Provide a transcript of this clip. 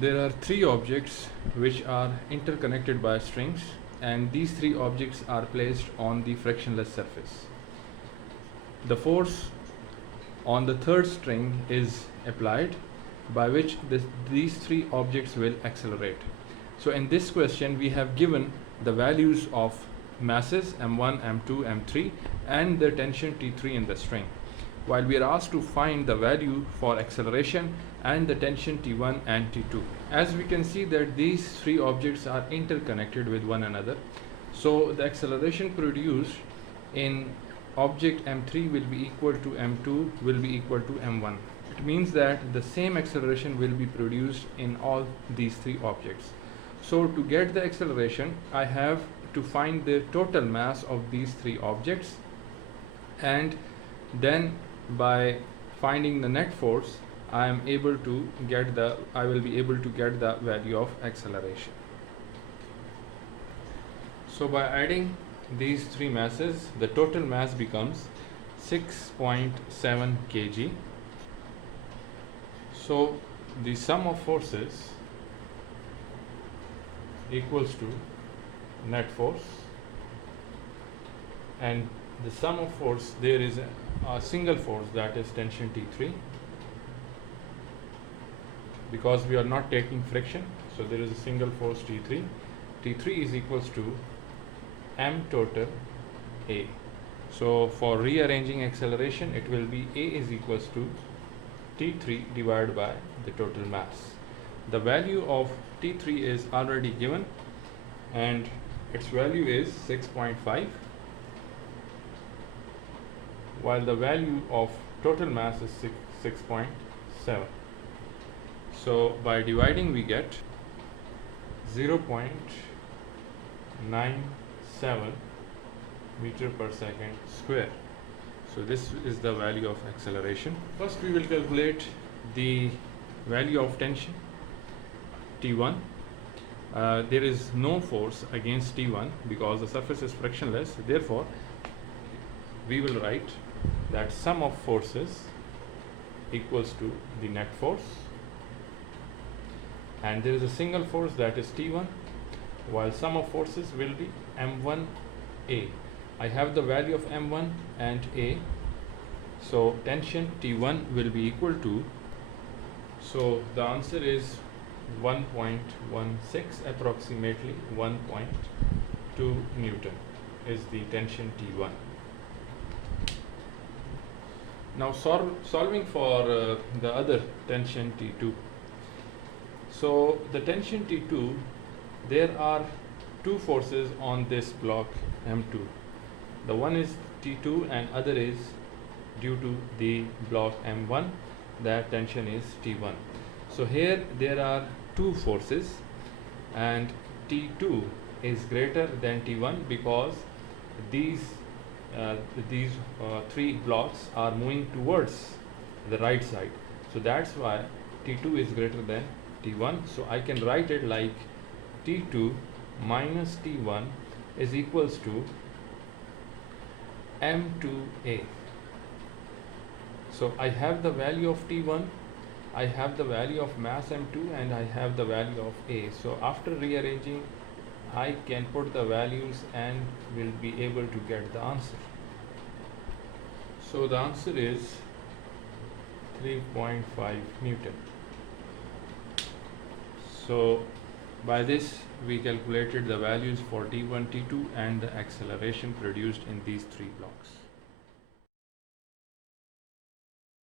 There are three objects which are interconnected by strings, and these three objects are placed on the frictionless surface. The force on the third string is applied, by which these three objects will accelerate. So in this question we have given the values of masses m1, m2, m3 and the tension T3 in the string, while we are asked to find the value for acceleration and the tension T1 and T2. As we can see that these three objects are interconnected with one another, so the acceleration produced in object m3 will be equal to m2 will be equal to m1. It means that the same acceleration will be produced in all these three objects. So to get the acceleration, I have to find the total mass of these three objects, and then by finding the net force I will be able to get the value of acceleration. So by adding these three masses, the total mass becomes 6.7 kg. So the sum of forces equals to net force, and the sum of force, there is a single force, that is tension T3, because we are not taking friction, so there is a single force T3. T3 is equals to m total A. So for rearranging acceleration, it will be A is equals to T3 divided by the total mass. The value of T3 is already given, and its value is 6.5, while the value of total mass is 6.7. So by dividing we get 0.97 meter per second square. So this is the value of acceleration. First we will calculate the value of tension T1. There is no force against T1 because the surface is frictionless. Therefore we will write that sum of forces equals to the net force, and there is a single force, that is T1, while sum of forces will be m1A. I have the value of m1 and A, so tension T1 will be equal to, so the answer is 1.16, approximately 1.2 Newton is the tension T1. Now solving for the other tension T2. So the tension T2, there are two forces on this block M2. The one is T2 and other is due to the block M1, that tension is T1. So here there are two forces, and T2 is greater than T1 because these three blocks are moving towards the right side. So that's why T2 is greater than T1. So I can write it like T2 minus T1 is equals to M2A. So I have the value of T1, I have the value of mass M2, and I have the value of A. So after rearranging, I can put the values and will be able to get the answer. So the answer is 3.5 Newton. So by this we calculated the values for T1, T2 and the acceleration produced in these three blocks.